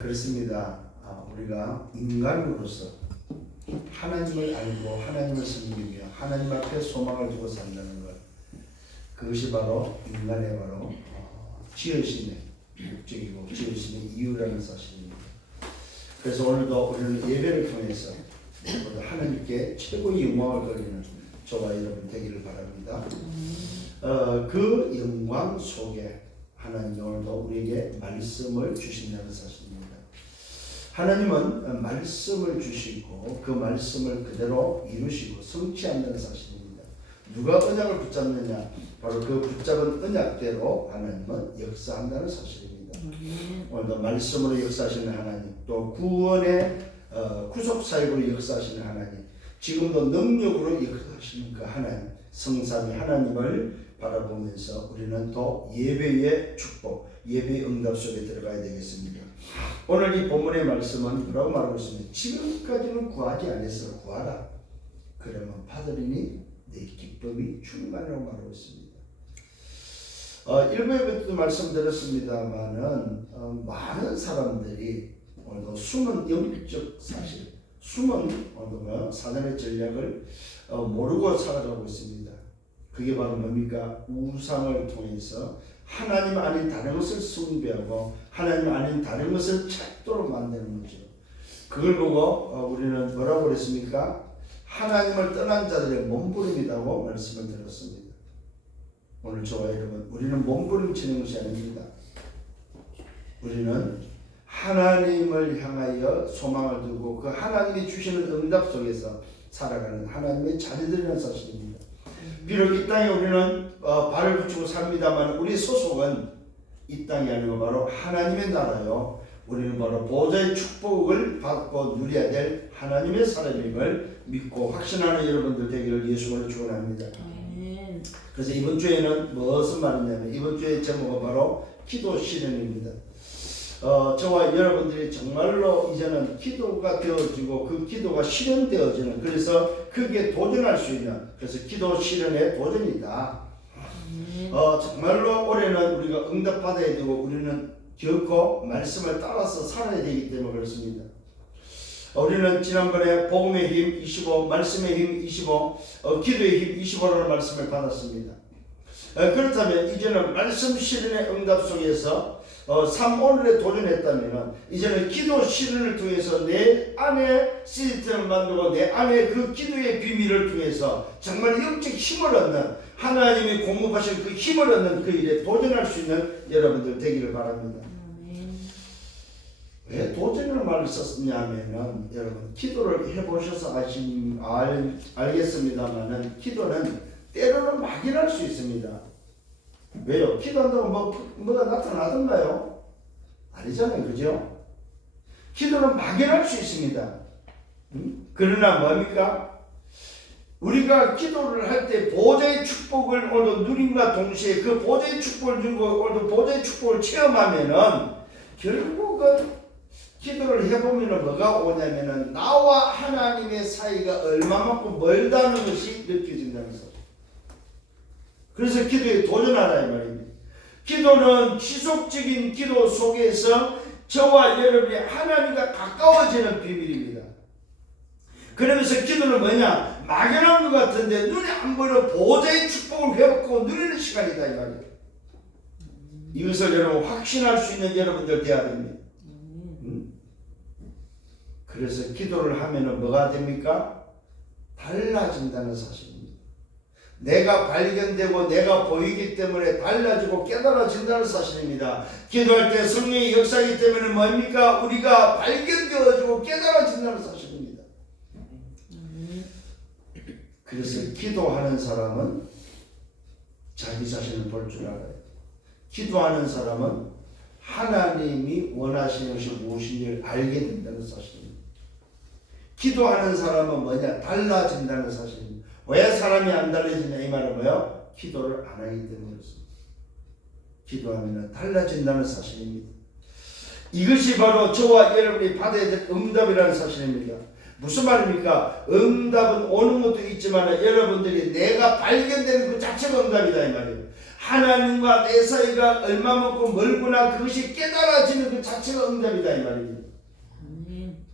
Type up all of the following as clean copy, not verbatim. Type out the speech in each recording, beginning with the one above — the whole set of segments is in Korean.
그렇습니다. 우리가 인간으로서 하나님을 알고 하나님을 섬기며 하나님 앞에 소망을 두고 산다는 것, 그것이 바로 인간의 바로 지으심의 목적이고 지으심의 이유라는 사실입니다. 그래서 오늘도 우리는 예배를 통해서 하나님께 최고의 영광을 돌리는 저와 여러분 되기를 바랍니다. 그 영광 속에 하나님 오늘도 우리에게 말씀을 주신다는 사실입니다. 하나님은 말씀을 주시고 그 말씀을 그대로 이루시고 성취한다는 사실입니다. 누가 언약을 붙잡느냐? 바로 그 붙잡은 언약대로 하나님은 역사한다는 사실입니다. 오늘도 말씀으로 역사하시는 하나님, 또 구원의 구속사역으로 역사하시는 하나님, 지금도 능력으로 역사하시는 그 하나님, 성삼위 하나님을 바라보면서 우리는 또 예배의 축복, 예배의 응답 속에 들어가야 되겠습니다. 오늘 이 본문의 말씀은 뭐라고 말하고 있습니다. 지금까지는 구하지 않았어, 구하라. 그러면 받으리니 내 기쁨이 충만이라고 말하고 있습니다. 일부 예배도 말씀드렸습니다만은 많은 사람들이 오늘도 숨은 영적 사실, 숨은 오늘도 사단의 전략을 모르고 살아가고 있습니다. 그게 바로 뭡니까? 우상을 통해서 하나님 아닌 다른 것을 숭배하고 하나님 아닌 다른 것을 찾도록 만드는 거죠. 그걸 보고 우리는 뭐라고 그랬습니까? 하나님을 떠난 자들의 몸부림이라고 말씀을 드렸습니다. 오늘 저와 여러분, 우리는 몸부림치는 것이 아닙니다. 우리는 하나님을 향하여 소망을 두고 그 하나님이 주시는 응답 속에서 살아가는 하나님의 자녀들이라는 사실입니다. 비록 이 땅에 우리는 발을 붙이고 삽니다만 우리 소속은 이 땅이 아니고 바로 하나님의 나라요. 우리는 바로 보좌의 축복을 받고 누려야 될 하나님의 사람임을 믿고 확신하는 여러분들 되기를 예수님으로 축원합니다. 그래서 이번 주에는 무슨 말이냐면 이번 주의 제목은 바로 기도 실현입니다. 저와 여러분들이 정말로 이제는 기도가 되어지고 그 기도가 실현되어지는, 그래서 그게 도전할 수 있는, 그래서 기도 실현의 도전이다. 정말로 올해는 우리가 응답받아야 되고 우리는 결코 말씀을 따라서 살아야 되기 때문에 그렇습니다. 우리는 지난번에 복음의 힘 25, 말씀의 힘 25, 기도의 힘 25라는 말씀을 받았습니다. 그렇다면 이제는 말씀 실현의 응답 속에서 삶 오늘에 도전했다면 이제는 기도 실현을 통해서 내 안에 시스템을 만들고 내 안에 그 기도의 비밀을 통해서 정말 영적 힘을 얻는, 하나님이 공급하신 그 힘을 얻는 그 일에 도전할 수 있는 여러분들 되기를 바랍니다. 왜 도전이라는 말을 썼냐면은 여러분 기도를 해보셔서 알겠습니다만은 기도는 때로는 막연할 수 있습니다. 왜요? 기도한다고 뭐가 나타나던가요? 아니잖아요, 그죠? 기도는 막연할 수 있습니다. 그러나 뭡니까? 우리가 기도를 할 때 보좌의 축복을 오늘도 누림과 동시에 그 보좌의 축복을 누리고 오늘도 보좌의 축복을 체험하면은 결국은 기도를 해보면 뭐가 오냐면은 나와 하나님의 사이가 얼마만큼 멀다는 것이 느껴진다는 사실. 그래서 기도에 도전하라 이 말입니다. 기도는 지속적인 기도 속에서 저와 여러분이 하나님과 가까워지는 비밀입니다. 그러면서 기도는 뭐냐? 막연한 것 같은데 눈에 안 보이는 보좌의 축복을 회복하고 누리는 시간이다 이 말이에요. 이것을 여러분 확신할 수 있는 여러분들 되어야 됩니다. 그래서 기도를 하면은 뭐가 됩니까? 달라진다는 사실입니다. 내가 발견되고 내가 보이기 때문에 달라지고 깨달아진다는 사실입니다. 기도할 때 성령의 역사이기 때문에 뭡니까? 우리가 발견되어지고 깨달아진다는 사실입니다. 그래서 기도하는 사람은 자기 자신을 볼 줄 알아요. 기도하는 사람은 하나님이 원하시는 것이 무엇인지를 알게 된다는 사실입니다. 기도하는 사람은 뭐냐? 달라진다는 사실입니다. 왜 사람이 안 달라지냐 이 말은 뭐예요? 기도를 안 하기 때문에 그렇습니다. 기도하면 달라진다는 사실입니다. 이것이 바로 저와 여러분이 받아야 될 응답이라는 사실입니다. 무슨 말입니까? 응답은 오는 것도 있지만 여러분들이 내가 발견되는 그 자체가 응답이다 이 말이에요. 하나님과 내 사이가 얼마만큼 멀구나 그것이 깨달아지는 그 자체가 응답이다 이 말입니다.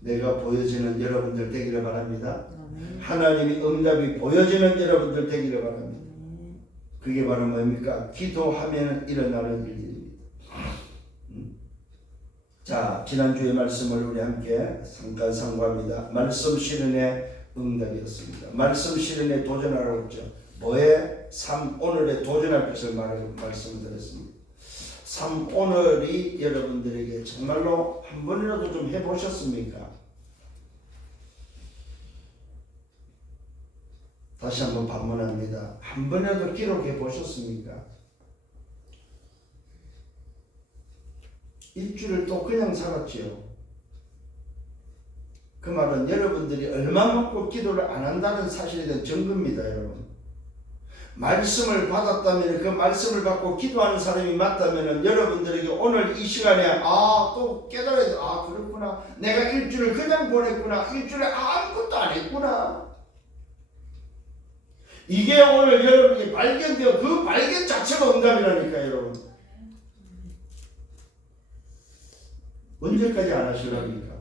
내가 보여지는 여러분들 되기를 바랍니다. 하나님이 응답이 보여지는 여러분들 되기를 바랍니다. 그게 바로 뭡니까? 기도하면 일어나는 일입니다. 자, 지난주의 말씀을 우리 함께 잠깐 상고합니다. 말씀 실현의 응답이었습니다. 말씀 실현에 도전하라고 했죠. 뭐에? 삶 오늘에 도전할 것을 말씀드렸습니다. 삶 오늘이 여러분들에게 정말로 한 번이라도 좀 해보셨습니까? 다시 한번 반문합니다. 한 번이라도 기록해 보셨습니까? 일주일을 또 그냥 살았지요. 그 말은 여러분들이 얼마만큼 기도를 안 한다는 사실에 대한 증거입니다, 여러분. 말씀을 받았다면 그 말씀을 받고 기도하는 사람이 맞다면 여러분들에게 오늘 이 시간에 또 깨달아야 돼. 그렇구나. 내가 일주일을 그냥 보냈구나. 일주일에 아무것도 안 했구나. 이게 오늘 여러분이 발견되어 그 발견 자체가 응답이라니까 여러분. 언제까지 안 하시랍니까?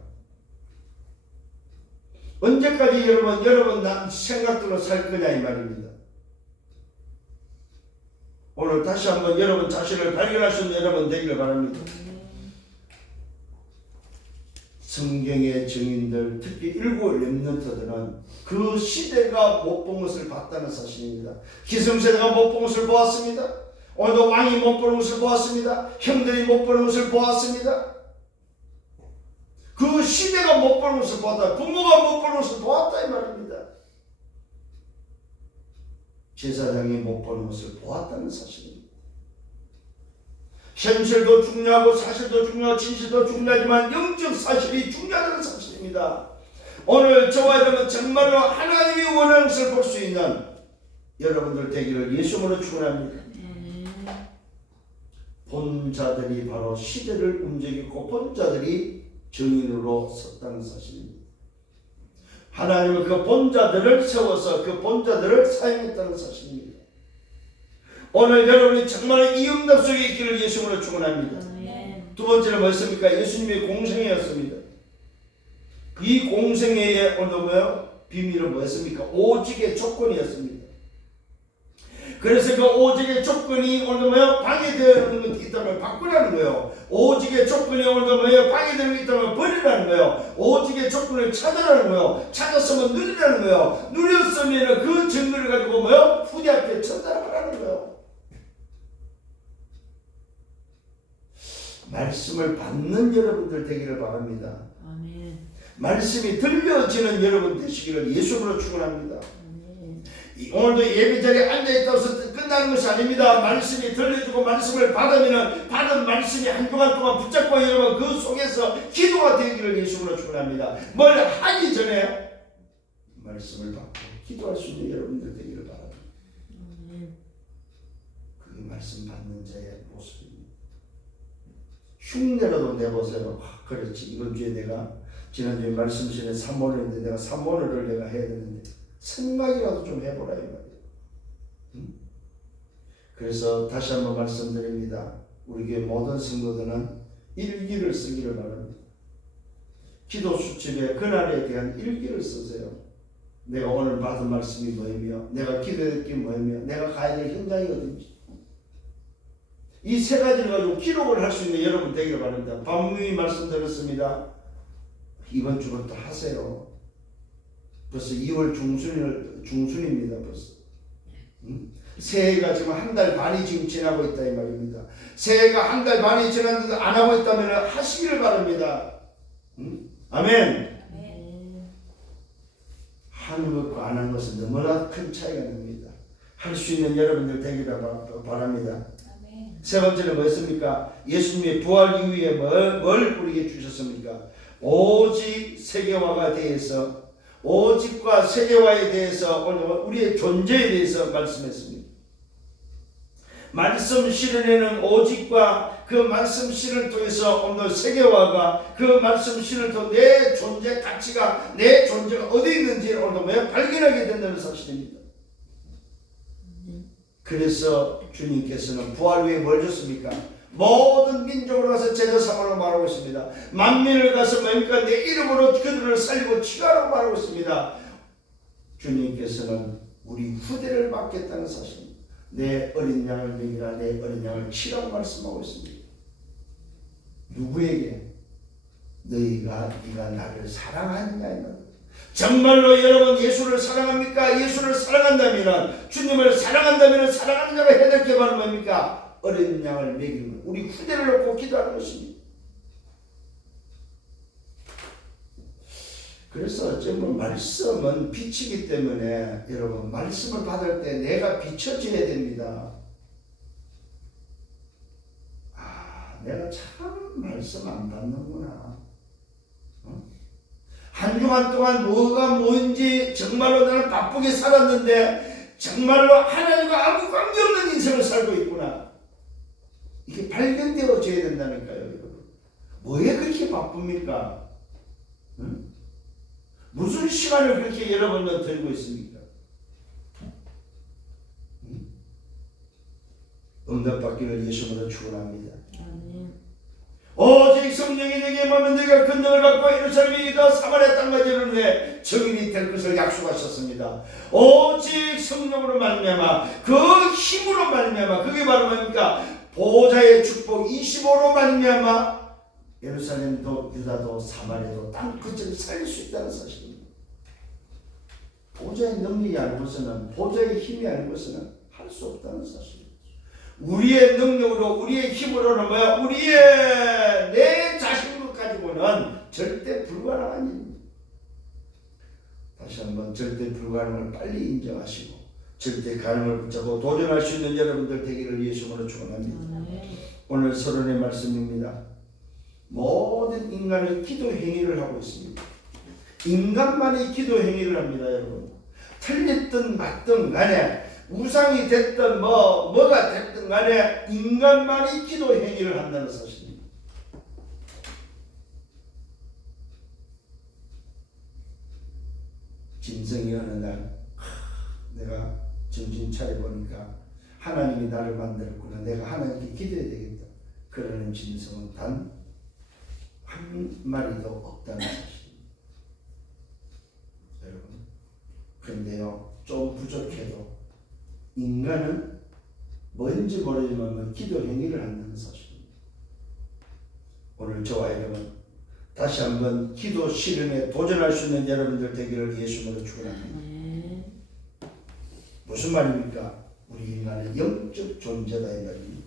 언제까지 여러분 생각대로 살 거냐 이 말입니다. 오늘 다시 한번 여러분 자신을 발견할 수 있는 여러분 되기를 바랍니다. 성경의 증인들, 특히 일곱 렘넌트들은 그 시대가 못 본 것을 봤다는 사실입니다. 기성세대가 못 본 것을 보았습니다. 오늘도 왕이 못 보는 것을 보았습니다. 형들이 못 보는 것을 보았습니다. 그 시대가 못 보는 것을 보았다. 부모가 못 보는 것을 보았다 이 말입니다. 제사장이 못 보는 것을 보았다는 사실입니다. 현실도 중요하고 사실도 중요하고 진실도 중요하지만 영적 사실이 중요하다는 사실입니다. 오늘 저와 여러분 정말로 하나님이 원하는 것을 볼 수 있는 여러분들 되기를 예수님으로 축원합니다. 본 자들이 바로 시대를 움직이고 본 자들이 증인으로 섰다는 사실입니다. 하나님은 그 본자들을 세워서 그 본자들을 사용했다는 사실입니다. 오늘 여러분이 정말 이 응답 속에 있기를 예수님으로 축원합니다. 두 번째는 뭐였습니까? 예수님의 공생애였습니다. 이 공생애의 오늘 비밀은 뭐였습니까? 오직의 조건이었습니다. 그래서 그 오직의 조건이 오늘 방해되는 것이 있다면 바꾸라는 거예요. 오직의 조건이 오늘 방해되는 게 있다면 버리라는 거예요. 오직의 조건을 찾으라는 거예요. 찾았으면 누리라는 거예요. 누렸으면 그 증거를 가지고 후대 앞에 전달하라는 거예요. 말씀을 받는 여러분들 되기를 바랍니다. 아멘. 말씀이 들려지는 여러분 되시기를 예수님으로 축원합니다. 오늘도 예배 자리에 앉아있다고 해서 끝나는 것이 아닙니다. 말씀이 들려주고 말씀을 받으면 받은 말씀이 한 주간 동안 붙잡고 여러분 그 속에서 기도가 되기를 예수님으로 축원합니다. 뭘 하기 전에 말씀을 받고 기도할 수 있는 여러분들 되기를 바랍니다. 그게 말씀 받는 자의 모습입니다. 흉내라도 내보세요. 그렇지, 이번 주에 내가 지난주에 말씀 시간에 3월인데 내가 3월을 내가 해야 되는데 생각이라도 좀 해보라 이 말이에요. 그래서 다시 한번 말씀드립니다. 우리 교회 모든 성도들은 일기를 쓰기를 바랍니다. 기도 수첩에 그날에 대한 일기를 쓰세요. 내가 오늘 받은 말씀이 뭐이며 내가 기도할 게 뭐이며 내가 가야 될 현장이 어딘지 이 세 가지를 가지고 기록을 할 수 있는 여러분 되기를 바랍니다. 반문이 말씀드렸습니다. 이번 주부터 하세요. 벌써 2월 중순입니다. 벌써. 새해가 지금 한 달 반이 지금 지나고 있다 이 말입니다. 새해가 한 달 반이 지났는데 안 하고 있다면 하시기를 바랍니다. 아멘. 하는 것과 안 하는 것은 너무나 큰 차이가 납니다. 할 수 있는 여러분들 되기를 바랍니다. 세 번째는 뭐였습니까? 예수님의 부활 이후에 뭘 우리에게 주셨습니까? 오직 세계화가 대해서 오직과 세계화에 대해서 오늘 우리의 존재에 대해서 말씀했습니다. 말씀 실현에는 오직과 그 말씀 실현을 통해서 오늘 세계화가 그 말씀 실현을 통해 내 존재 가치가 내 존재가 어디 있는지 오늘 발견하게 된다는 사실입니다. 그래서 주님께서는 부활 후에 뭘 줬습니까? 모든 민족으로 가서 제자 삼으라고 말하고 있습니다. 만민을 가서 뭡니까? 내 이름으로 그들을 살리고 치유하라고 말하고 있습니다. 주님께서는 우리 후대를 맡겠다는 사실입니다. 내 어린 양을 먹이라, 내 어린 양을 치라고 말씀하고 있습니다. 누구에게? 네가 나를 사랑하느냐. 정말로 여러분 예수를 사랑합니까? 예수를 사랑한다면, 주님을 사랑한다면 사랑하는 자가 해야 될 게 바로 뭡니까? 어린 양을 먹이는 것. 우리 후대를 놓고 기도하는 것입니다. 그래서 어쩌면 말씀은 빛이기 때문에 여러분 말씀을 받을 때 내가 비춰져야 됩니다. 내가 참 말씀 안 받는구나. 한 주간 동안 뭐가 뭔지 정말로 나는 바쁘게 살았는데 정말로 하나님과 아무 관계없는 인생을 살고 있구나. 이게 발견되어져야 된다니까요. 여러분. 뭐에 그렇게 바쁩니까? 무슨 시간을 그렇게 여러분은 들고 있습니까? 응답받기를 예수님으로 축원합니다. 오직 성령이 내게 임하면 내가 권능을 받고 예루살렘에 이르다 사마리아 땅까지 이르는데 증인이 될 것을 약속하셨습니다. 오직 성령으로 말미암아 그 힘으로 말미암아 그게 바로 뭡니까? 보좌의 축복 25로 말미암아 예루살렘도 유다도 사마리아도 땅 끝을 살릴 수 있다는 사실입니다. 보좌의 능력이 아니고서는 보좌의 힘이 아니고서는 할 수 없다는 사실입니다. 우리의 능력으로 우리의 힘으로는 뭐야? 우리의 내 자신을 가지고는 절대 불가능한 일입니다. 다시 한번 절대 불가능을 빨리 인정하시고 절대 가능을 붙잡고 도전할 수 있는 여러분들 되기를 예수님으로 축원합니다. 오늘 서론의 말씀입니다. 모든 인간은 기도 행위를 하고 있습니다. 인간만이 기도 행위를 합니다. 여러분 틀렸든 맞든 간에 우상이 됐든 뭐가 됐든 간에 인간만이 기도 행위를 한다는 사실입니다. 짐승이 어느 날 내가 정신 차려보니까 하나님이 나를 만들었구나. 내가 하나님께 기도해야 되겠다. 그러는 짐승은 단 한 마리도 없다는 사실입니다. 여러분 그런데요 좀 부족해도 인간은 뭔지 모르지만 기도 행위를 한다는 사실입니다. 오늘 저와 여러분 다시 한번 기도 실현에 도전할 수 있는 여러분들 되기를 예수님으로 축원합니다. 무슨 말입니까? 우리 인간은 영적 존재다 이 말입니다.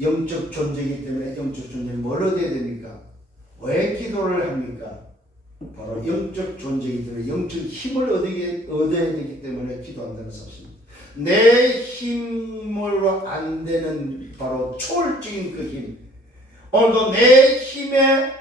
영적 존재이기 때문에 영적 존재는 뭘 얻어야 됩니까? 왜 기도를 합니까? 바로 영적 존재이기 때문에 영적 힘을 얻어야 되기 때문에 기도한다는 사실입니다. 내 힘으로 안 되는 바로 초월적인 그 힘, 오늘도 내 힘에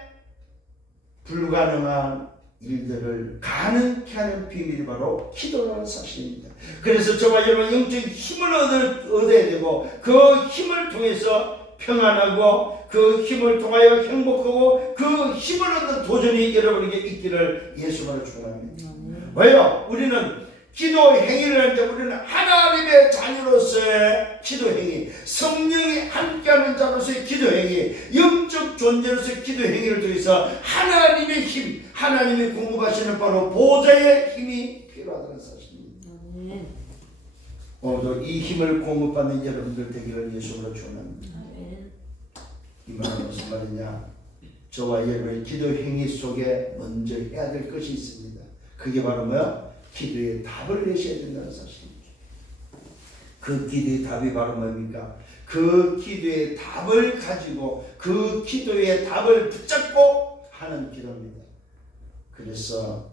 불가능한 일들을 가능케 하는 비밀이 바로 기도라는 사실입니다. 그래서 저와 여러분 영적인 힘을 얻어야 되고 그 힘을 통해서 평안하고 그 힘을 통하여 행복하고 그 힘을 얻는 도전이 여러분에게 있기를 예수님으로 축원합니다. 왜요? 우리는 기도 행위를 할 때 우리는 하나님의 자녀로서의 기도 행위, 성령이 함께하는 자로서의 기도 행위, 영적 존재로서의 기도 행위를 통해서 하나님의 힘, 하나님이 공급하시는 바로 보좌의 힘이 필요하다는 사실입니다. 오늘도 이 힘을 공급받는 여러분들 되기를 예수님으로 축원합니다. 이 말은 무슨 말이냐? 저와 여러분의 기도 행위 속에 먼저 해야 될 것이 있습니다. 그게 바로 뭐야? 기도의 답을 내셔야 된다는 사실입니다. 그 기도의 답이 바로 뭡니까? 그 기도의 답을 가지고 그 기도의 답을 붙잡고 하는 기도입니다. 그래서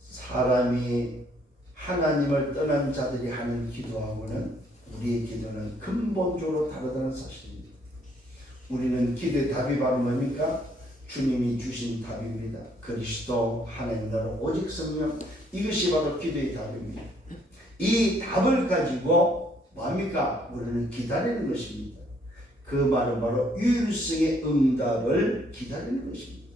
사람이 하나님을 떠난 자들이 하는 기도하고는 우리의 기도는 근본적으로 다르다는 사실입니다. 우리는 기도의 답이 바로 뭡니까? 주님이 주신 답입니다. 그리스도, 하나님 나라, 오직 성령, 이것이 바로 기도의 답입니다. 이 답을 가지고 뭐합니까? 우리는 기다리는 것입니다. 그 말은 바로 유일성의 응답을 기다리는 것입니다.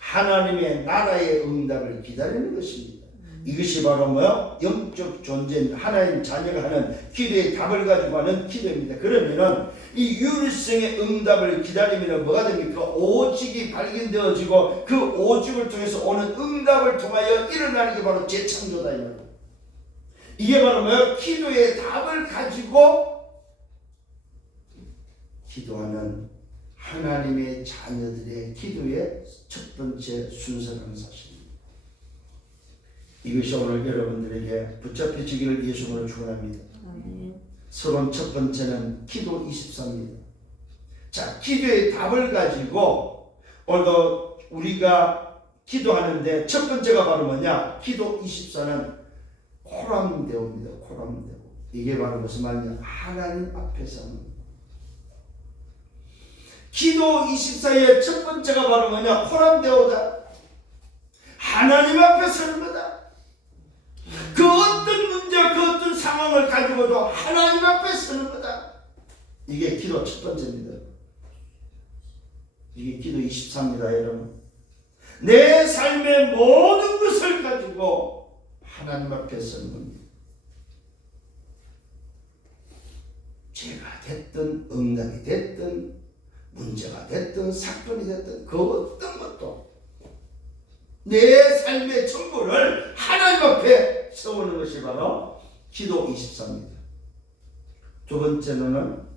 하나님의 나라의 응답을 기다리는 것입니다. 이것이 바로 뭐요? 영적 존재, 하나님 자녀가 하는 기도의 답을 가지고 하는 기도입니다. 그러면은 이 유일성의 응답을 기다리면 뭐가 됩니까? 오직이 발견되어지고 그 오직을 통해서 오는 응답을 통하여 일어나는 게 바로 재창조다 이 말이에요. 이게 바로 뭐요? 기도의 답을 가지고 기도하는 하나님의 자녀들의 기도의 첫 번째 순서라는 사실입니다. 이것이 오늘 여러분들에게 붙잡혀지기를 예수님으로 축원합니다. 서론 첫 번째는 기도 24입니다. 자, 기도의 답을 가지고 오늘도 우리가 기도하는데 첫 번째가 바로 뭐냐? 기도 24는 코람데오입니다. 코람데오. 이게 바로 무슨 말이냐? 하나님 앞에서 하는 겁니다. 기도 24의 첫 번째가 바로 뭐냐? 코람데오다. 하나님 앞에 서는 거다. 그 어떤 문제와 그 어떤 상황을 가지고도 하나님 앞에 서는 거다. 이게 기도 첫 번째입니다. 이게 기도 24입니다, 여러분. 내 삶의 모든 것을 가지고 하나님 앞에 서는 겁니다. 죄가 됐든 응답이 됐든 문제가 됐든 사건이 됐든 그 어떤 것도 내 삶의 전부를 하나님 앞에 세우는 것이 바로 기도 24입니다. 두 번째는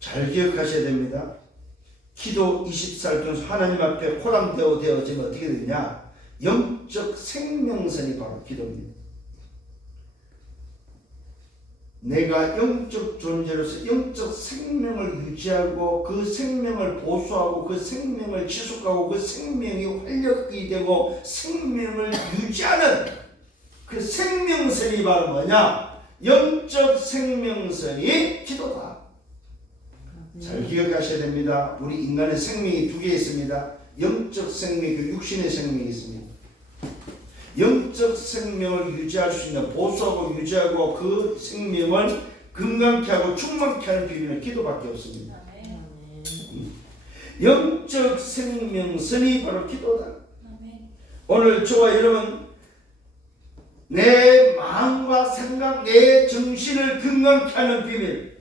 잘 기억하셔야 됩니다. 기도 24를 통해서 하나님 앞에 코람데오 되어지면 어떻게 되냐? 영적 생명선이 바로 기도입니다. 내가 영적 존재로서 영적 생명을 유지하고 그 생명을 보수하고 그 생명을 지속하고 그 생명이 활력이 되고 생명을 유지하는 그 생명선이 바로 뭐냐? 영적 생명선이 기도다. 잘 기억하셔야 됩니다. 우리 인간의 생명이 두 개 있습니다. 영적 생명, 그 육신의 생명이 있습니다. 영적 생명을 유지할 수 있는, 보수하고 유지하고 그 생명을 건강케 하고 충만케 하는 비밀은 기도밖에 없습니다. 영적 생명선이 바로 기도다. 오늘 저와 여러분, 내 마음과 생각, 내 정신을 건강케 하는 비밀,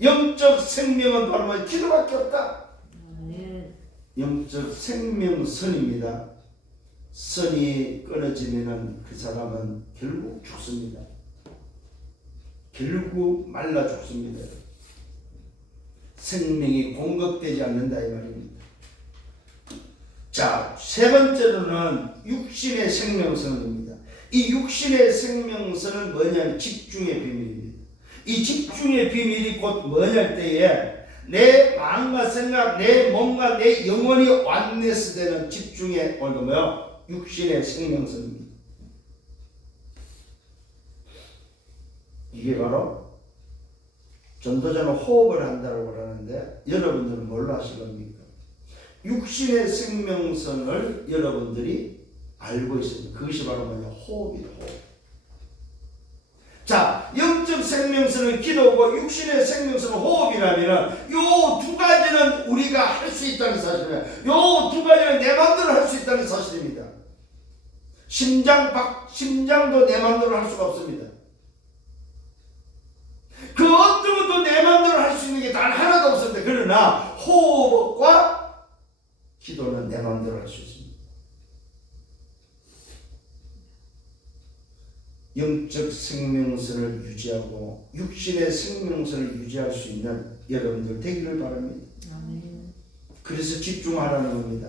영적 생명은 바로 기도밖에 없다. 영적 생명선입니다. 선이 끊어지면 그 사람은 결국 죽습니다. 결국 말라 죽습니다. 생명이 공급되지 않는다 이 말입니다. 자, 세 번째로는 육신의 생명선입니다. 이 육신의 생명선은 뭐냐면 집중의 비밀입니다. 이 집중의 비밀이 곧 뭐냐 할 때에 내 마음과 생각, 내 몸과 내 영혼이 완네스 되는 집중의 뭐요? 육신의 생명선입니다. 이게 바로 전도자는 호흡을 한다고 하는데 여러분들은 뭘로 하실 겁니까? 육신의 생명선을 여러분들이 알고 있습니다. 그것이 바로 뭐냐? 호흡이다. 호흡. 자, 영적 생명선은 기도고 육신의 생명선은 호흡이라면 요 두 가지는 우리가 할 수 있다는 사실입니다. 요 두 가지는 내 마음대로 할 수 있다는 사실입니다. 심장도 내 마음대로 할 수가 없습니다. 그 어떤 것도 내 마음대로 할 수 있는 게 단 하나도 없습니다. 그러나 호흡과 기도는 내 마음대로 할 수 있습니다. 영적 생명선을 유지하고 육신의 생명선을 유지할 수 있는 여러분들 되기를 바랍니다. 그래서 집중하라는 겁니다.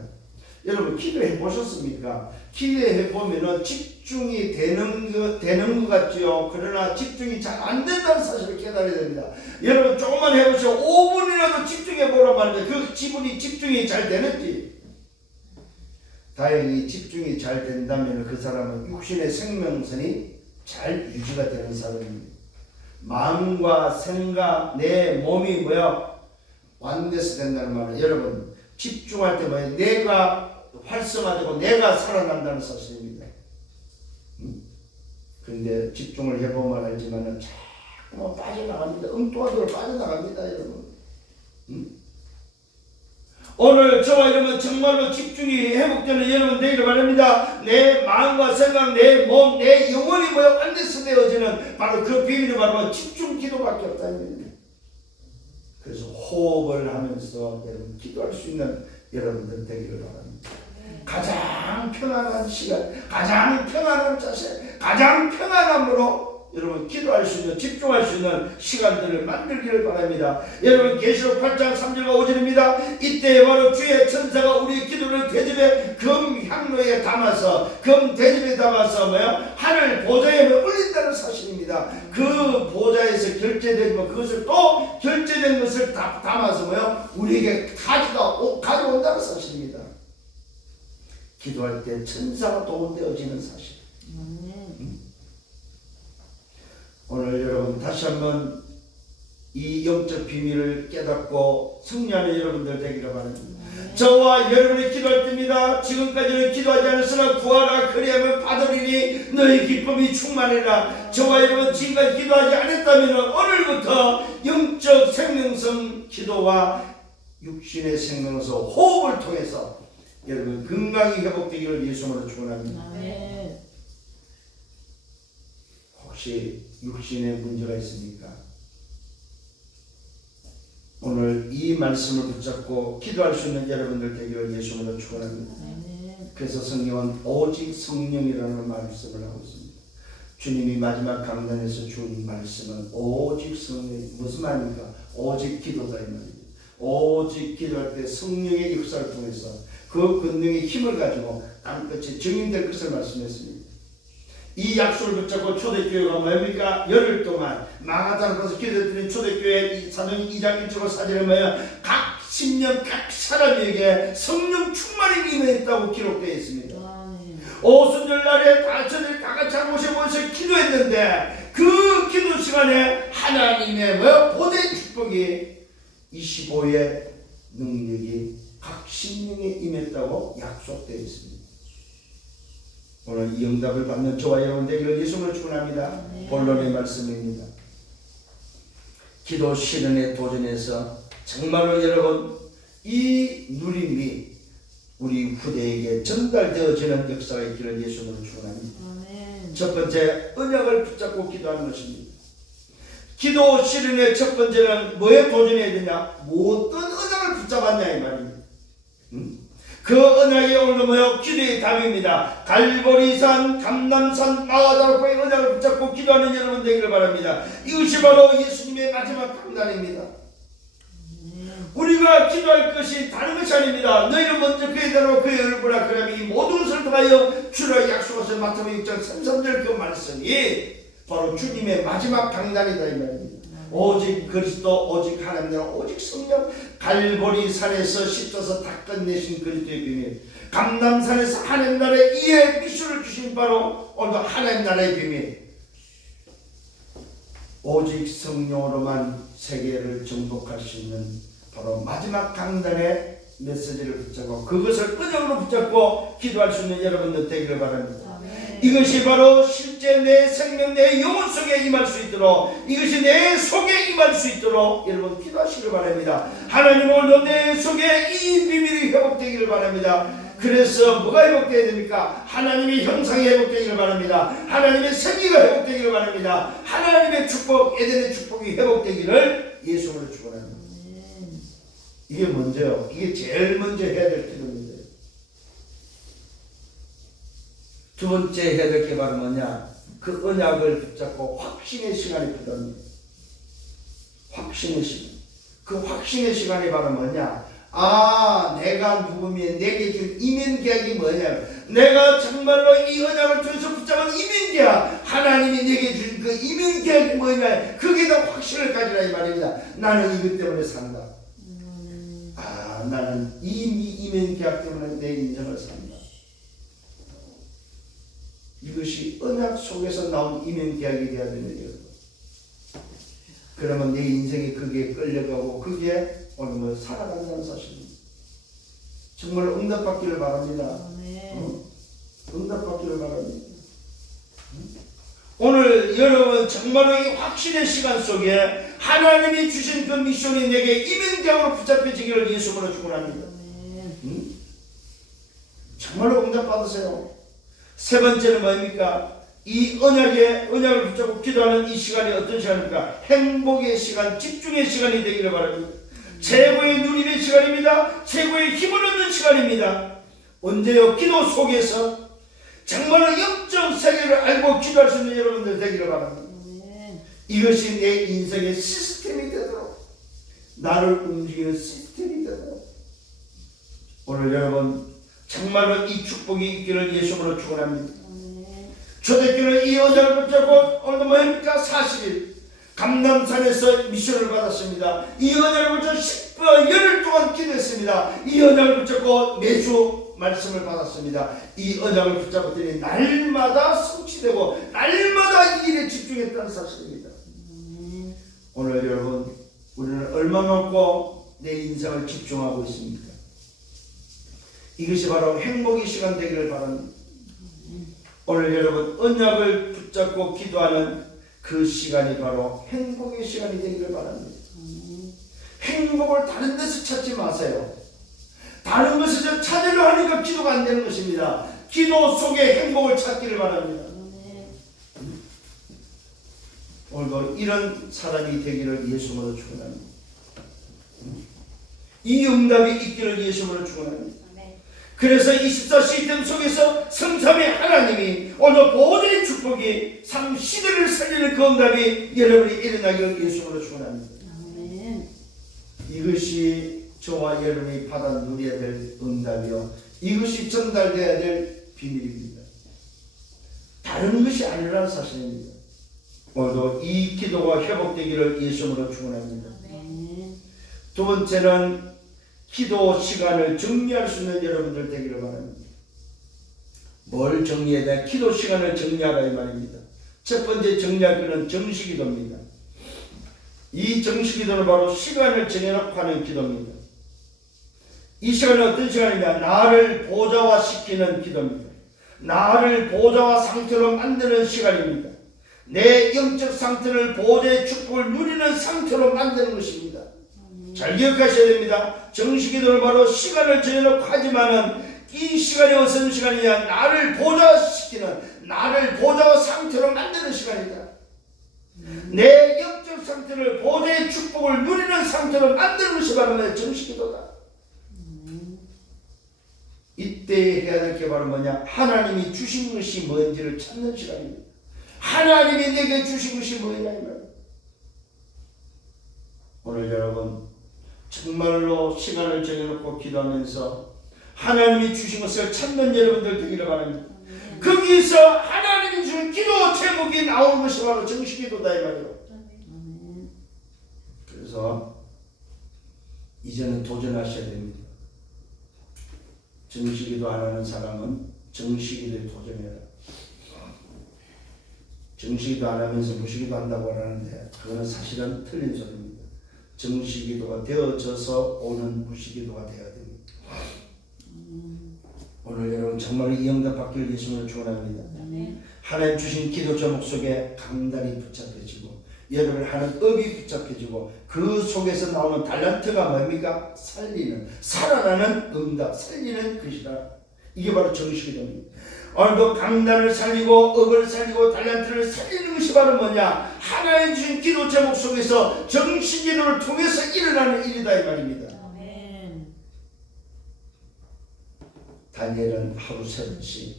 여러분 기도해 보셨습니까? 기도해 보면은 집중이 되는 것 같죠. 그러나 집중이 잘 안 된다는 사실을 깨달아야 됩니다. 여러분 조금만 해보세요. 5분이라도 집중해 보란 말입니다. 그 집중이 잘 되는지. 다행히 집중이 잘 된다면 그 사람은 육신의 생명선이 잘 유지가 되는 사람입니다. 마음과 생각, 내 몸이 완네스 된다는 말은 여러분 집중할 때 내가 활성화되고 내가 살아난다는 사실입니다. 그런데 집중을 해보면 알지만 자꾸 빠져나갑니다. 엉뚱한 데로 빠져나갑니다, 여러분. 오늘 저와 여러분 정말로 집중이 회복되는 여러분 되기를 바랍니다. 내 마음과 생각, 내 몸, 내 영혼이 완전히 되어지는 바로 그 비밀이 바로 집중 기도밖에 없다는 겁니다. 그래서 호흡을 하면서 여러분 기도할 수 있는 여러분들 되기를 바랍니다. 가장 편안한 시간, 가장 편안한 자세, 가장 편안함으로 여러분 기도할 수 있는, 집중할 수 있는 시간들을 만들기를 바랍니다. 여러분 계시록 8장 3절과 5절입니다. 이때 바로 주의 천사가 우리의 기도를 대접에 금 향로에 담아서, 금 대접에 담아서 하늘 보좌에 올린다는 사실입니다. 그 보좌에서 결제된 그것을 또 결제된 것을 담아서 우리에게 가져온다는 사실입니다. 기도할 때 천사가 도움되어지는 사실. 오늘 여러분 다시 한번 이 영적 비밀을 깨닫고 승리하는 여러분들 되기를 바랍니다. 저와 여러분이 기도할 때입니다. 지금까지는 기도하지 않았으나 구하라 그리하면 받으리니 너희 기쁨이 충만해라. 저와 여러분 지금까지 기도하지 않았다면 오늘부터 영적 생명성 기도와 육신의 생명성 호흡을 통해서 여러분 건강이 회복되기를 예수님으로 축원합니다. 혹시 육신에 문제가 있습니까? 오늘 이 말씀을 붙잡고 기도할 수 있는 여러분들 되기를 예수님으로 축원합니다. 그래서 성경은 오직 성령이라는 말씀을 하고 있습니다. 주님이 마지막 강단에서 준 말씀은 오직 성령. 무슨 말입니까? 오직 기도다 이 말입니다. 오직 기도할 때 성령의 역사를 통해서 그 권능의 힘을 가지고 땅끝이 증인될 것을 말씀했습니다. 이 약속을 붙잡고 초대교회가 뭡니까? 열흘 동안 마가다를 가서 기도했더니 초대교회 사도행 2장 1절과 4절에 각 10년 각 사람에게 성령 충만이 임했다고 기록되어 있습니다. 오순절날에 저들이 다 같이 한 곳에 모여서 기도했는데 그 기도 시간에 하나님의 보좌의 축복이 25의 능력이 각 10명에 임했다고 약속되어 있습니다. 오늘 이 응답을 받는 저와 여러분 되기를 예수님으로 축원합니다. 본론의 말씀입니다. 기도 실현의 도전에서 정말로 여러분 이 누림이 우리 후대에게 전달되어지는 역사가 있기를 예수님으로 축원합니다. 첫 번째, 언약을 붙잡고 기도하는 것입니다. 기도 실현의 첫 번째는 뭐에 도전해야 되냐? 어떤 언약을 붙잡았냐 이 말입니다. 그 언약이 오늘 기도의 답입니다. 갈보리산, 감람산, 마가다락방의 언약을 붙잡고 기도하는 여러분 되기를 바랍니다. 이것이 바로 예수님의 마지막 강단입니다. 우리가 기도할 것이 다른 것이 아닙니다. 너희는 먼저 그에 따라 그의 얼굴아 그러면 이 모든 것을 통하여 주라 약속하신 마태복음 6장 33절 그 말씀이 바로 주님의 마지막 강단이다 이 말입니다. 오직 그리스도, 오직 하나님 나라, 오직 성령, 갈보리 산에서 십자서 다 끝내신 그리스도의 비밀, 감람산에서 하나님 나라의 이해 미션을 주신 바로 오늘도 하나님 나라의 비밀, 오직 성령으로만 세계를 정복할 수 있는 바로 마지막 강단의 메시지를 붙잡고 그것을 언약으로 붙잡고 기도할 수 있는 여러분들 되기를 바랍니다. 이것이 바로 실제 내 생명, 내 영혼 속에 임할 수 있도록, 이것이 내 속에 임할 수 있도록 여러분 기도하시길 바랍니다. 하나님 오늘도 내 속에 이 비밀이 회복되기를 바랍니다. 그래서 뭐가 회복되어야 됩니까? 하나님의 형상이 회복되기를 바랍니다. 하나님의 생기가 회복되기를 바랍니다. 하나님의 축복, 에덴의 축복이 회복되기를 예수님으로 축원합니다. 이게 먼저요. 이게 제일 먼저 해야 될 기도입니다. 두 번째 해야 될 게 바로 뭐냐? 그 언약을 붙잡고 확신의 시간이 필요합니다. 확신의 시간. 그 확신의 시간이 바로 뭐냐? 내가 누구면 내게 준 이면계약이 뭐냐? 내가 정말로 이 언약을 통해서 붙잡은 이면계약, 하나님이 내게 준 그 이면계약이 뭐냐? 거기에 대한 확신을 가지라 이 말입니다. 나는 이것 때문에 산다. 나는 이 이면계약 때문에 내 인생을 산다. 이것이 언약 속에서 나온 이면계약이 되어야 되는 거예요. 그러면 내 인생이 거기에 끌려가고 거기에 오늘 살아간다는 사실입니다. 정말 응답받기를 바랍니다. 응답받기를 바랍니다. 오늘 여러분 정말로 이 확신의 시간 속에 하나님이 주신 그 미션이 내게 이면계약으로 붙잡혀지기를 예수님으로 축원합니다. 정말로 응답 받으세요. 세 번째는 뭡니까? 이 언약을 붙잡고 기도하는 이 시간이 어떤 시간입니까? 행복의 시간, 집중의 시간이 되기를 바랍니다. 최고의 누림의 시간입니다. 최고의 힘을 얻는 시간입니다. 언제요? 기도 속에서 정말로 영적 세계를 알고 기도할 수 있는 여러분들 되기를 바랍니다. 이것이 내 인생의 시스템이 되도록, 나를 움직이는 시스템이 되도록, 오늘 여러분 정말로 이 축복이 있기를 예수님으로 축원합니다. 초대교회는 이 언약을 붙잡고 오늘도 뭡니까? 40일 감남산에서 미션을 받았습니다. 이 언약을 붙잡고 10번 열흘 동안 기도했습니다. 이 언약을 붙잡고 매주 말씀을 받았습니다. 이 언약을 붙잡았더니 날마다 성취되고 날마다 이 일에 집중했다는 사실입니다. 오늘 여러분, 우리는 얼마만큼 내 인생을 집중하고 있습니까? 이것이 바로 행복의 시간 되기를 바랍니다. 오늘 여러분 언약을 붙잡고 기도하는 그 시간이 바로 행복의 시간이 되기를 바랍니다. 행복을 다른 데서 찾지 마세요. 다른 것을 찾으려 하니까 기도가 안 되는 것입니다. 기도 속에 행복을 찾기를 바랍니다. 오늘도 이런 사람이 되기를 예수님으로 축원합니다. 이 응답이 있기를 예수님으로 축원합니다. 그래서 24 시스템 속에서 성삼의 하나님이 오늘 모든 축복이 삶 시대를 살리는 그 응답이 여러분이 일어나기를 예수님으로 축원합니다. 이것이 저와 여러분이 받아 누려야 될 응답이요, 이것이 전달되어야 될 비밀입니다. 다른 것이 아니라는 사실입니다. 오늘도 이 기도가 회복되기를 예수님으로 축원합니다. 두 번째는 기도 시간을 정리할 수 있는 여러분들 되기를 바랍니다. 뭘 정리해야 돼? 기도 시간을 정리하라 이 말입니다. 첫 번째 정리할 것은 정식기도입니다. 이 정식기도는 바로 시간을 정해놓고 하는 기도입니다. 이 시간은 어떤 시간이냐? 나를 보좌화시키는 기도입니다. 나를 보좌화 상태로 만드는 시간입니다. 내 영적 상태를 보좌의 축복을 누리는 상태로 만드는 것입니다. 잘 기억하셔야 됩니다. 정식기도는 바로 시간을 정해놓고 하지만은 이 시간이 어떤 시간이냐? 나를 보좌시키는, 나를 보좌 상태로 만드는 시간이다. 내 영적 상태를 보좌의 축복을 누리는 상태로 만드는 것이 바로 내 정식기도다. 이때 해야 될 게 바로 뭐냐? 하나님이 주신 것이 뭔지를 찾는 시간입니다. 하나님이 내게 주신 것이 뭐냐 이 말이에요. 오늘 여러분 정말로 시간을 정해놓고 기도하면서 하나님이 주신 것을 찾는 여러분들 되기를 바랍니다. 거기서 하나님이 주신 기도 제목이 나오는 것이 바로 정식기도다 이 말이에요. 그래서 이제는 도전하셔야 됩니다. 정식기도 안 하는 사람은 정식기도에 도전해라. 정식기도 안 하면서 무식기도 한다고 하는데 그거는 사실은 틀린 소리입니다. 정식기도가 되어져서 오는 무식기도가 되어야 됩니다. 오늘 여러분 정말로 이 응답 받기를 예수님으로 축원합니다. 하나님 주신 기도 제목 속에 강단이 붙잡혀지고 여러분 하는 업이 붙잡혀지고 그 속에서 나오는 달란트가 뭡니까? 살리는, 살아나는 응답, 살리는 것이다. 이게 바로 정식기도입니다. 오늘도 강단을 살리고 업을 살리고 달란트를 살리는 것이 바로 뭐냐? 하나님 주신 기도 제목 속에서 정식기도를 통해서 일어나는 일이다 이 말입니다. 아멘. 다니엘은 하루 세 번씩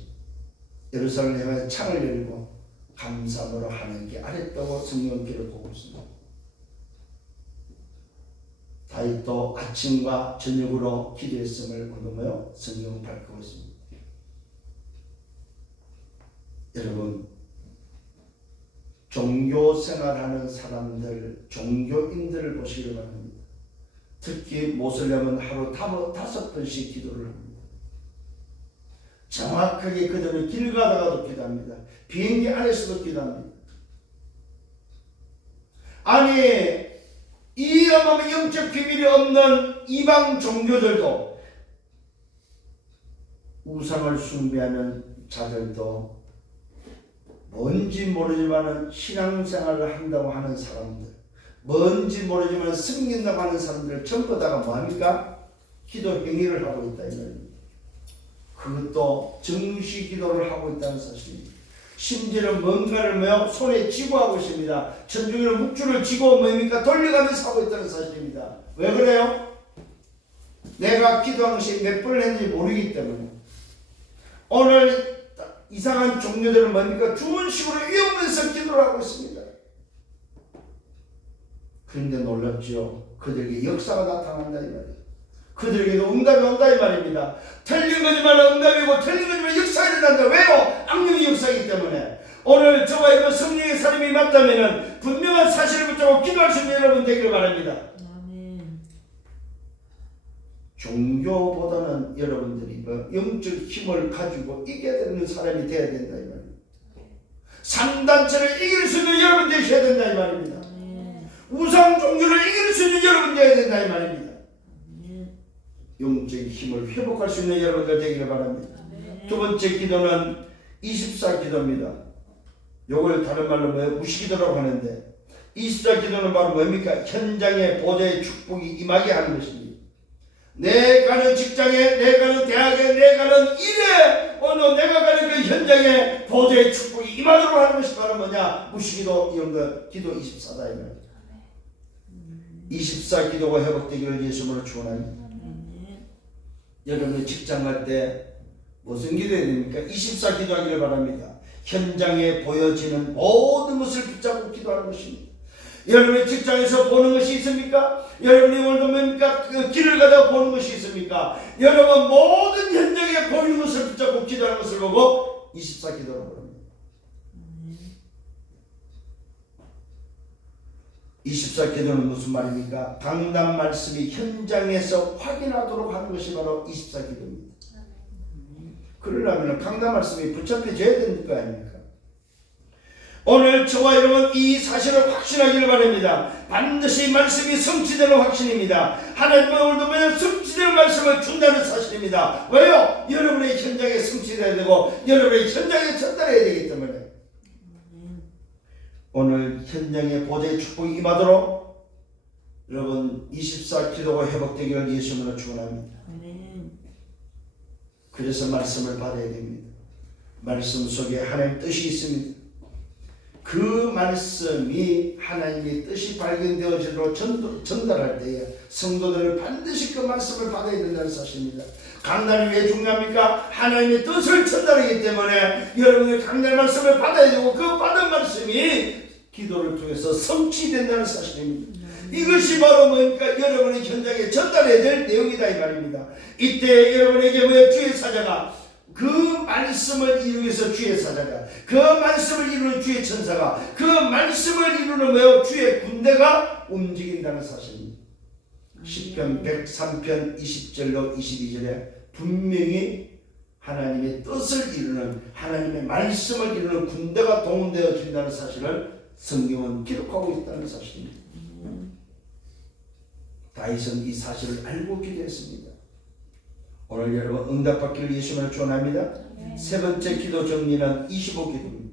예루살렘을 향해 창을 열고 감사함으로 하나님께 아랬다고 성경 기록하고 있습니다. 다윗도 아침과 저녁으로 기도했음을 오늘요 성경은 밝히고 있습니다. 여러분 종교 생활하는 사람들, 종교인들을 보시기 바랍니다. 특히 모슬렘은 하루 5번씩 기도를 합니다. 정확하게 그들은 길 가다가도 기도합니다. 비행기 안에서도 기도합니다. 아니 이 영적 비밀이 없는 이방 종교들도, 우상을 숭배하는 자들도, 뭔지 모르지만 신앙생활을 한다고 하는 사람들, 뭔지 모르지만 섬긴다고 하는 사람들 전부 다가 뭐합니까? 기도 행위를 하고 있다 이 말입니다. 그것도 정시 기도를 하고 있다는 사실입니다. 심지어는 뭔가를 손에 쥐고 하고 있습니다. 천중에는 묵주를 쥐고 뭡니까? 돌려가면서 하고 있다는 사실입니다. 왜 그래요? 내가 기도한 것이 몇 번을 했는지 모르기 때문에. 오늘 이상한 종류들은 뭡니까? 주문식으로 외우면서 기도를 하고 있습니다. 그런데 놀랍지요. 그들에게 역사가 나타난다 이 말이에요. 그들에게도 응답이 온다 이 말입니다. 틀린 거지만 응답이고 틀린 거지만 역사가 일어난다. 왜요? 악령이 역사이기 때문에. 오늘 저와 여러분 성령의 사람이 맞다면 분명한 사실을 붙잡고 기도할 수 있는 여러분 되기를 바랍니다. 종교보다는 여러분들이 영적 힘을 가지고 이겨야 되는 사람이 되어야 된다 이 말입니다. 산단체를 이길 수 있는 여러분 되셔야 된다 이 말입니다. 우상 종교를 이길 수 있는 여러분 되어야 된다 이 말입니다. 영적 힘을 회복할 수 있는 여러분들 되기를 바랍니다. 두 번째 기도는 24기도입니다. 요걸 다른 말로 무시기도라고 하는데 24기도는 바로 뭡니까? 현장의 보좌의 축복이 임하게 하는 것입니다. 내 가는 직장에, 내 가는 대학에, 내 가는 일에, 오늘 내가 가는 그 현장에 보좌의 축복이 임하도록 하는 것이 바로 뭐냐? 무시기도 이런 거 기도 24다 이거예요. 24기도가 회복되기를 예수님으로 축원합니다. 여러분이 직장 갈 때 무슨 기도해야 됩니까? 24기도 하기를 바랍니다. 현장에 보여지는 모든 것을 붙잡고 기도하는 것입니다. 여러분의 직장에서 보는 것이 있습니까? 여러분이 오늘도 뭡니까? 그 길을 가다 보는 것이 있습니까? 여러분 모든 현장에 보이는 것을 붙잡고 기도하는 것을 보고 24기도라고 합니다. 24기도는 무슨 말입니까? 강단 말씀이 현장에서 확인하도록 하는 것이 바로 24기도입니다. 그러려면 강단 말씀이 붙잡혀져야 되는 거 아닙니까? 오늘 저와 여러분 이 사실을 확신하기를 바랍니다. 반드시 말씀이 성취되는 확신입니다. 하나님은 오늘도 매일 성취되는 말씀을 준다는 사실입니다. 왜요? 여러분의 현장에 성취되어야 되고 여러분의 현장에 전달해야 되기 때문에. 오늘 현장에 보좌의 축복이 임하도록 여러분 24기도가 회복되기를 예수님으로 축원합니다. 그래서 말씀을 받아야 됩니다. 말씀 속에 하나님의 뜻이 있습니다. 그 말씀이 하나님의 뜻이 발견되어지도록 전달할 때에 성도들은 반드시 그 말씀을 받아야 된다는 사실입니다. 강단이 왜 중요합니까? 하나님의 뜻을 전달하기 때문에 여러분이 강단의 말씀을 받아야 되고 그 받은 말씀이 기도를 통해서 성취된다는 사실입니다. 이것이 바로 뭡니까? 여러분의 현장에 전달해야 될 내용이다 이 말입니다. 이때 여러분에게 주의 사자가 그 말씀을 이루기 위해서 주의 사자가 그 말씀을 이루는 주의 천사가 그 말씀을 이루는 주의 군대가 움직인다는 사실입니다. 시편 103편 20절로 22절에 분명히 하나님의 뜻을 이루는 하나님의 말씀을 이루는 군대가 동원되어진다는 사실을 성경은 기록하고 있다는 사실입니다. 다윗은 이 사실을 알고 기도했습니다. 오늘 여러분 응답받기를 예수님으로 축원합니다. 세 번째 기도 정리는 25기도입니다.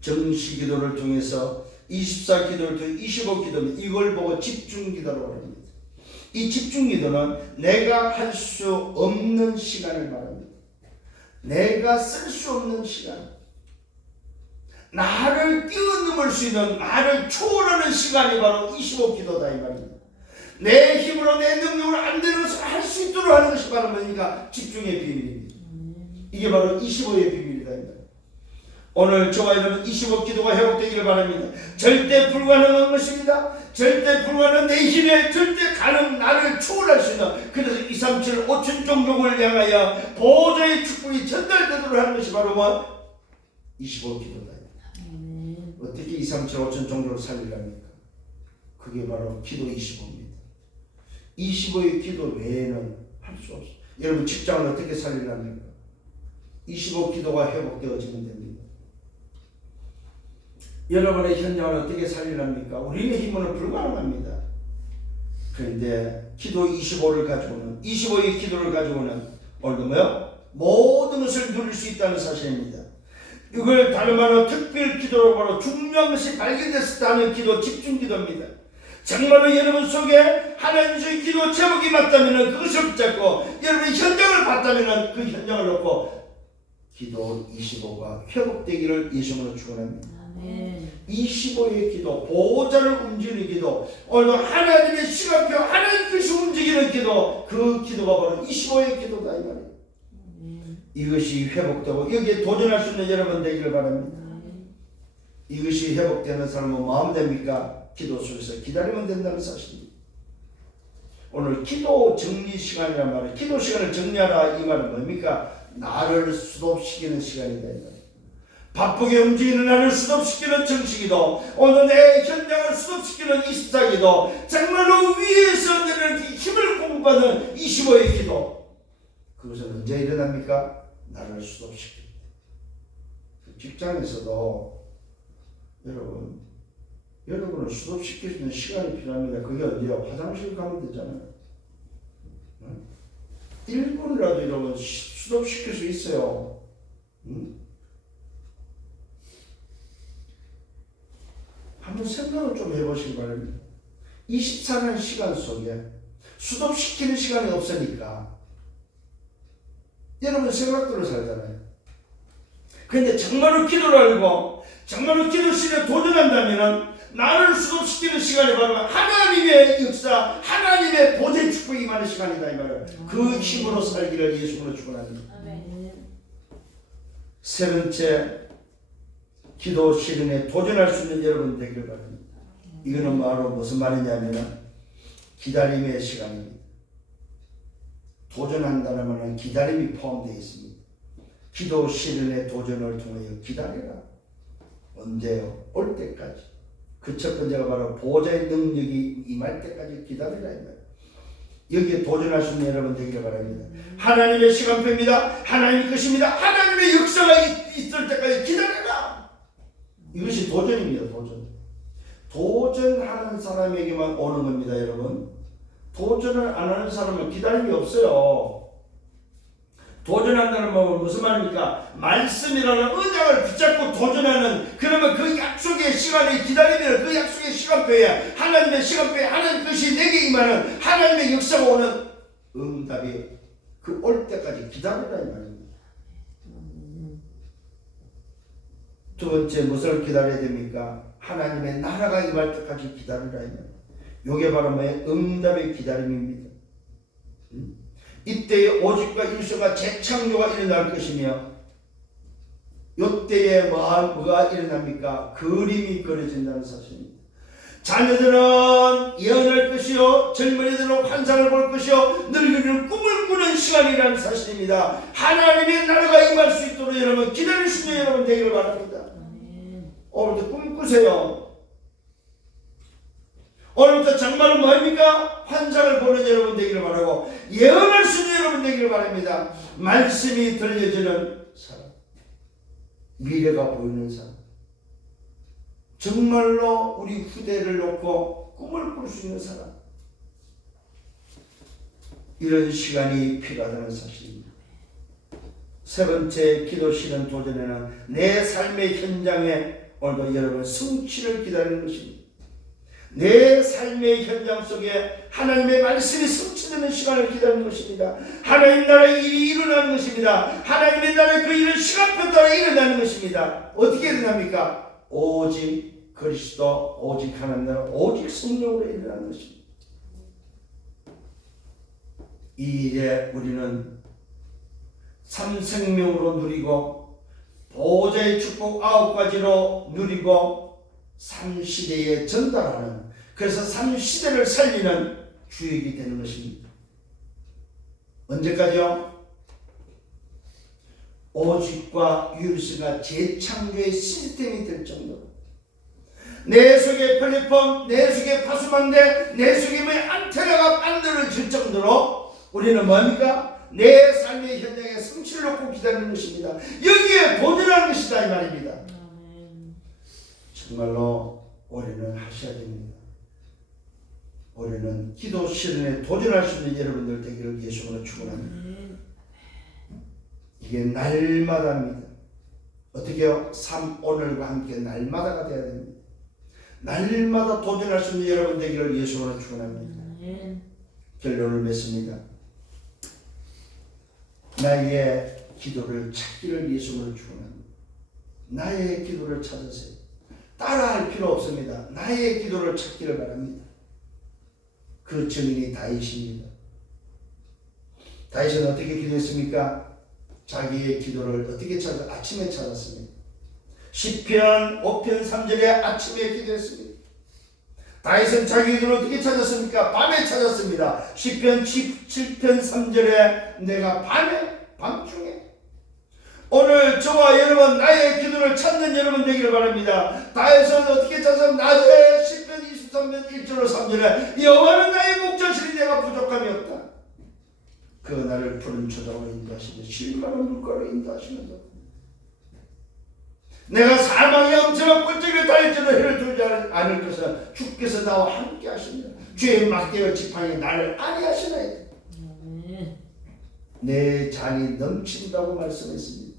정시기도를 통해서 24기도를 통해 25기도입니다. 이걸 보고 집중기도라고 합니다. 이 집중기도는 내가 할 수 없는 시간을 말합니다. 내가 쓸 수 없는 시간, 나를 뛰어넘을 수 있는, 나를 초월하는 시간이 바로 25기도다 이 말입니다. 내 힘으로 내 능력으로 안 되는 것을 할 수 있도록 하는 것이 바로 뭐니까 집중의 비밀입니다. 이게 바로 25의 비밀이다. 오늘 저와 여러분 25기도가 회복되기를 바랍니다. 절대 불가능한 것입니다. 절대 불가능한 내 힘에 절대 가능 나를 초월할 수 있는, 그래서 237 5천 종족을 향하여 보좌의 축복이 전달되도록 하는 것이 바로 25기도다. 어떻게 237 5천 종족을 살리랍니까? 그게 바로 기도 25입니다. 25의 기도 외에는 할 수 없어요. 여러분 직장을 어떻게 살리랍니까? 25기도가 회복되어지면 됩니다. 여러분의 현장을 어떻게 살리랍니까? 우리의 힘으로는 불가능합니다. 그런데 기도 25를 가지고는 25의 기도를 가지고는 오늘도 모든 것을 누릴 수 있다는 사실입니다. 이걸 다른 말로 특별 기도로 바로 중요한 것이 발견됐을 때 하는 기도 집중 기도입니다. 정말로 여러분 속에 하나님의 기도 제목이 맞다면 그것을 붙잡고 여러분이 현장을 봤다면 그 현장을 놓고 기도 25가 회복되기를 예수님으로 축원합니다. 25의 기도, 보호자를 움직이는 기도, 오늘도 하나님의 시간표, 하나님 뜻이 움직이는 기도, 그 기도가 바로 25의 기도다 이 말이에요. 이것이 회복되고 여기에 도전할 수 있는 여러분 되기를 바랍니다. 이것이 회복되는 사람은 마음 됩니까? 기도 속에서 기다리면 된다는 사실입니다. 오늘 기도 정리 시간이란 말이에요. 기도 시간을 정리하라 이 말은 뭡니까? 나를 수도시키는 시간이다 이 말이에요. 바쁘게 움직이는 나를 수도시키는 정식기도, 오늘 내 현장을 수도시키는 24기도, 정말로 위에서 내는 힘을 공부하는 25의 기도. 그것은 언제 일어납니까? 나를 수도시킵니다. 직장에서도 여러분을 수도시킬 수 있는 시간이 필요합니다. 그게 어디야? 화장실 가면 되잖아요. 1분이라도 여러분 수도시킬 수 있어요. 한번 생각을 좀 해보시기 바랍니다. 24년 시간 속에 수도시키는 시간이 없으니까 여러분 생각대로 살잖아요. 그런데 정말로 기도를 알고 정말로 기도실에 도전한다면 나를 수도시키는 시간이 바로 하나님의 역사, 하나님의 보좌 축복이 임하는 시간이다 이 말이에요. 그 힘으로 살기를 예수님으로 축원합니다. 세 번째, 기도 실현에 도전할 수 있는 여러분 되길 바랍니다. 이거는 바로 무슨 말이냐면 기다림의 시간입니다. 도전한다는 말은 기다림이 포함되어 있습니다. 기도 실현의 도전을 통하여 기다려라. 언제요? 올 때까지. 그 첫 번째가 바로 보호자의 능력이 임할 때까지 기다리라 이 말이에요. 여기에 도전할 수 있는 여러분 되기를 바랍니다. 하나님의 시간표입니다. 하나님의 것입니다. 하나님의 역사가 있을 때까지 기다려라. 이것이 도전입니다. 도전하는 사람에게만 오는 겁니다. 여러분, 도전을 안 하는 사람은 기다림이 없어요. 도전한다는 말은 무슨 말입니까? 말씀이라는 언약을 붙잡고 도전하는, 그러면 그 약속의 시간에 기다리면 그 약속의 시간표에, 하나님의 시간표에 하나님 뜻이 내게 임하는 하나님의 역사가 오는 응답이 그 올 때까지 기다리라 이 말입니다. 두 번째, 무엇을 기다려야 됩니까? 하나님의 나라가 임할 때까지 기다리라 이 말입니다. 이게 바로 뭐예요? 응답의 기다림입니다. 이때에 오직과 일소가 재창조가 일어날 것이며, 이때에 뭐가 일어납니까? 그림이 그려진다는 사실입니다. 자녀들은 예언할 것이요, 젊은이들은 환상을 볼 것이요, 늙은이는 꿈을 꾸는 시간이라는 사실입니다. 하나님의 나라가 임할 수 있도록 여러분 기다릴 수 있는 여러분 되기를 바랍니다. 오늘도 꿈 꾸세요. 오늘부터 정말로 뭐입니까? 환상을 보는 여러분 되기를 바라고, 예언할 수 있는 여러분 되기를 바랍니다. 말씀이 들려지는 사람, 미래가 보이는 사람, 정말로 우리 후대를 놓고 꿈을 꿀 수 있는 사람, 이런 시간이 필요하다는 사실입니다. 세 번째, 기도 실현 도전에는 내 삶의 현장에 오늘도 여러분 성취를 기다리는 것입니다. 내 삶의 현장 속에 하나님의 말씀이 성취되는 시간을 기다리는 것입니다. 하나님 나라의 일이 일어나는 것입니다. 하나님의 나라의 그 일은 시간표 따라 일어나는 것입니다. 어떻게 일어납니까? 오직 그리스도, 오직 하나님 나라, 오직 성령으로 일어나는 것입니다. 이 일에 우리는 삼생명으로 누리고, 보호자의 축복 9가지로 누리고, 3시대에 전달하는, 그래서 3시대를 살리는 주역이 되는 것입니다. 언제까지요? 오직과 유일수가 재창조의 시스템이 될 정도로, 내 속에 플랫폼, 내 속에 파수망대, 내 속에 안테나가 만들어질 정도로 우리는 뭡니까? 내 삶의 현장에 성취를 놓고 기다리는 것입니다. 여기에 도전하는 것이다 이 말입니다. 정말로 올해는 하셔야 됩니다. 올해는 기도 실현에 도전할 수 있는 여러분들 되기를 예수님으로 축원합니다. 이게 날마다입니다. 어떻게요? 삶 오늘과 함께 날마다가 되어야 됩니다. 날마다 도전할 수 있는 여러분 되기를 예수로 축원합니다. 결론을 맺습니다. 나의 기도를 찾기를 예수로 축원합니다. 나의 기도를 찾으세요. 따라할 필요 없습니다. 나의 기도를 찾기를 바랍니다. 그 증인이 다윗입니다. 다윗은 어떻게 기도했습니까? 자기의 기도를 어떻게 아침에 찾았습니다. 시편 5편 3절에 아침에 기도했습니다. 다윗은 자기 기도를 어떻게 찾았습니까? 밤에 찾았습니다. 시편 7편 3절에 내가 밤중에. 오늘 저와 여러분 나의 기도를 찾는 여러분 되기를 바랍니다. 다윗은 어떻게 찾았습니까? 낮에 시편 23편 1절로 3절에 여호와는 나의 목자시니 내가 부족함이 없다. 그 나를 푸른 초장으로 인도하시며 실만한 물가로 인도하시면서 내가 사망의 엄청난 꼴찌를 달지도 해를 두지 않을 것은 주께서 나와 함께 하시며 주의 막대와 지팡이 나를 안위하시나이다. 내 잔이 넘친다고 말씀했습니다.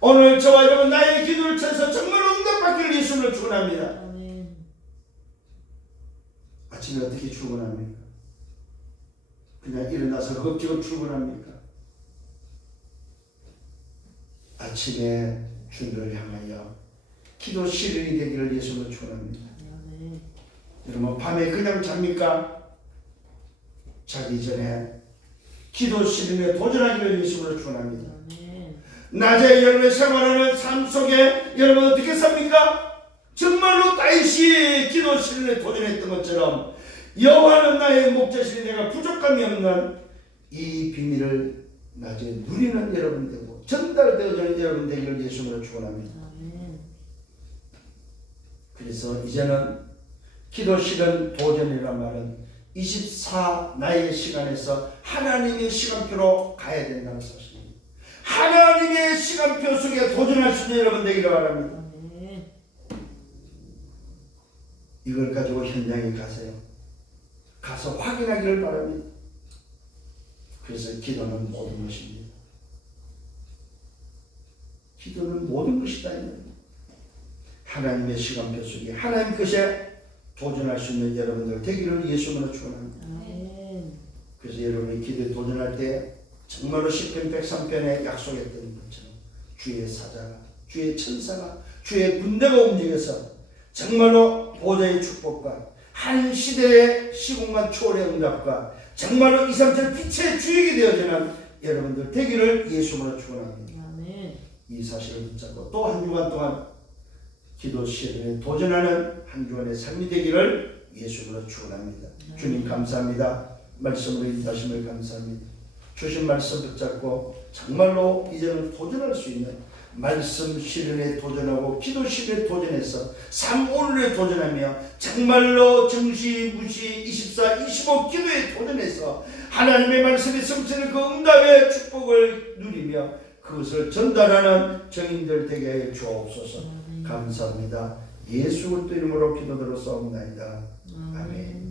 오늘 저와 여러분 나의 기도를 찾아서 정말 응답받기를 예수님을 축원합니다. 아침에 어떻게 출근합니까? 그냥 일어나서 헛기고 출근합니까? 아침에 주님을 향하여 기도 실현이 되기를 예수님을 축원합니다. 여러분 밤에 그냥 잡니까? 자기 전에 기도 실현에 도전하기를 예수님을 축원합니다. 낮에 여러분의 생활하는 삶 속에 여러분 어떻게 삽니까? 정말로 다윗이 기도 실현에 도전했던 것처럼 여호와는 나의 목자시니 내가 부족함이 없는 이 비밀을 낮에 누리는 여러분 되고 전달되어지는 여러분 되기를 예수님으로 축원합니다. 그래서 이제는 기도 실현 도전이란 말은 24 나의 시간에서 하나님의 시간표로 가야 된다는 사실입니다. 하나님의 시간표 속에 도전할 수 있는 여러분 되기를 바랍니다. 이걸 가지고 현장에 가세요. 가서 확인하기를 바랍니다. 그래서 기도는 모든 것입니다. 기도는 모든 것이다. 하나님의 시간표 속에 하나님 것에 도전할 수 있는 여러분들 되기를 예수님으로 축원합니다. 그래서 여러분이 기도에 도전할 때 정말로 시편 103편에 약속했던 것처럼 주의 사자가 주의 천사가 주의 군대가 움직여서 정말로 보좌의 축복과 한 시대의 시공간 초월의 응답과 정말로 2, 3절 빛의 주역이 되어지는 여러분들 되기를 예수님으로 축원합니다. 이 사실을 붙잡고 또 한 주간 동안 기도 실현에 도전하는 한 주간의 삶이 되기를 예수님으로 축원합니다. 주님 감사합니다. 말씀으로 인도하심을 감사합니다. 주신 말씀 붙잡고 정말로 이제는 도전할 수 있는 말씀 실현에 도전하고 기도 실현에 도전해서 삶 오늘에 도전하며 정말로 정시 무시 24 25 기도에 도전해서 하나님의 말씀에 성취는 그 응답의 축복을 누리며 그것을 전달하는 정인들 되게 하여 주옵소서. 감사합니다. 예수 그리스도 이름으로 기도드렸사옵나이다. 아멘.